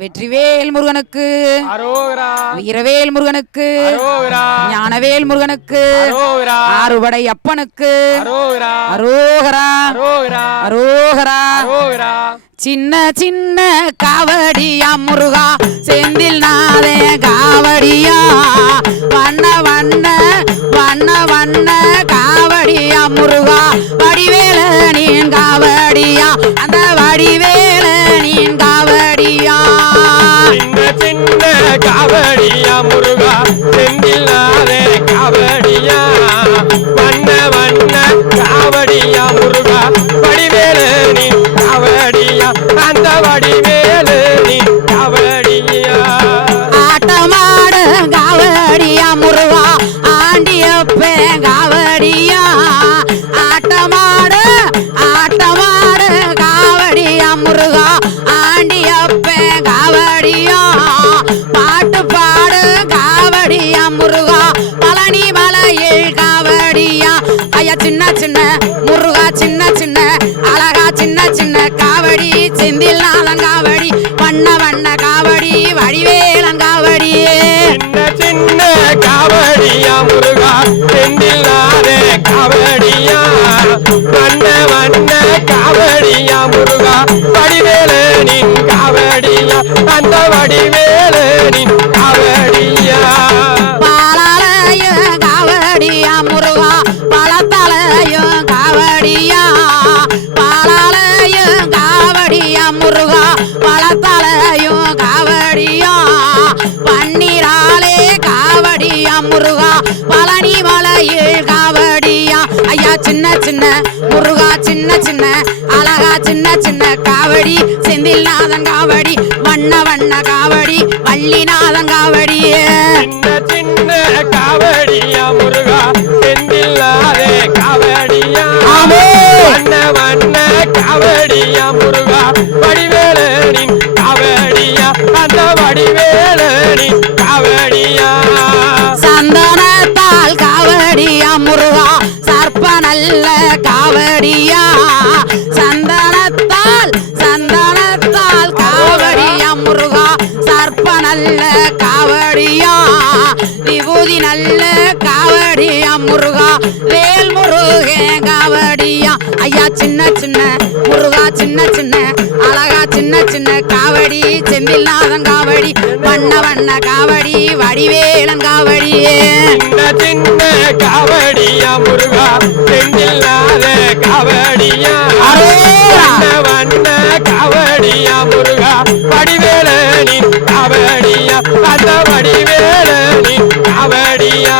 வெற்றிவேல் முருகனுக்கு வீரவேல் முருகனுக்கு ஞானவேல் முருகனுக்கு ஆறுபடை அப்பனுக்கு அரோகரா அரோகரா அரோகரா அரோகரா. அரோகரா. சின்ன சின்ன காவடியா முருகா செந்தில் நாதே காவடியா. வண்ண காவடியா முருகா வடிவேலு நீ காவடியா அந்த வடிவேலு நீ காவடியா. ஆட்டமாடு காவடியா முருகா ஆண்டியப்பே காவடியா. ஆட்டமாடு ஆட்டமாடு காவடியா முருகா ஆண்டியப்பே காவடியா. செந்தில் நாளங்காவடி வண்ண வண்ண காவடி வடிவேலன் சின்ன சின்ன காவடியா முருகா செந்தில் நாளே காவடி. ஐயா சின்ன சின்ன. முருகா சின்ன சின்ன. அழகா சின்ன சின்ன. காவடி செந்தில்நாதன் காவடி வண்ண வண்ண காவடி வள்ளிநாதன் சின்ன சின்ன காவடியா முருகா? செந்தில்லாதே காவடியா. வண்ண வண்ண காவடியா முருகா? நல்ல காவடியா? சந்தனத்தால் சந்தனத்தால் காவடியா முருகா? சர்ப்ப நல்ல காவடியா? விபூதி நல்ல காவடியா முருகா? வேல் முருகே காவடியா? ஐயா சின்ன சின்ன முருகா சின்ன சின்ன அழகா சின்ன சின்ன காவடி வண்ண வண்ண காவடி வடிவேலன் காவடியே சின்ன காவடியா முருகா செந்தில்லாதே காவடியா. வண்ண காவடியா முருகா வடிவேலு நீ காவடியா. அந்த வடிவேலு நீ காவடியா.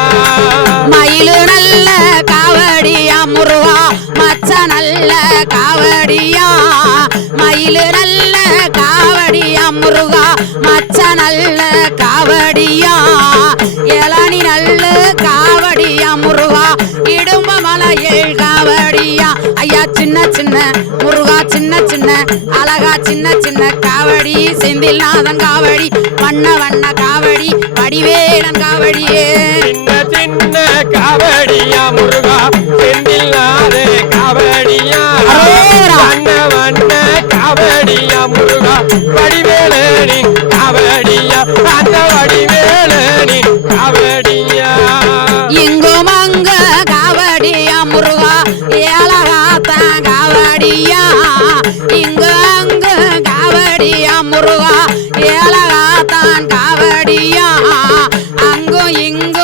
மயிலு நல்ல காவடியா முருகா மச்ச நல்ல காவடியா. முருகா மச்ச நல்ல காவடியா? இளநி நல்ல காவடியா முருகா? இடும்ப மலையில் காவடியா? ஐயா சின்ன சின்ன முருகா சின்ன சின்ன அழகா சின்ன சின்ன காவடி. செந்தில்நாதன் காவடி வண்ண வண்ண காவடி வடிவேலன் காவடியே. சின்ன சின்ன காவடியா ding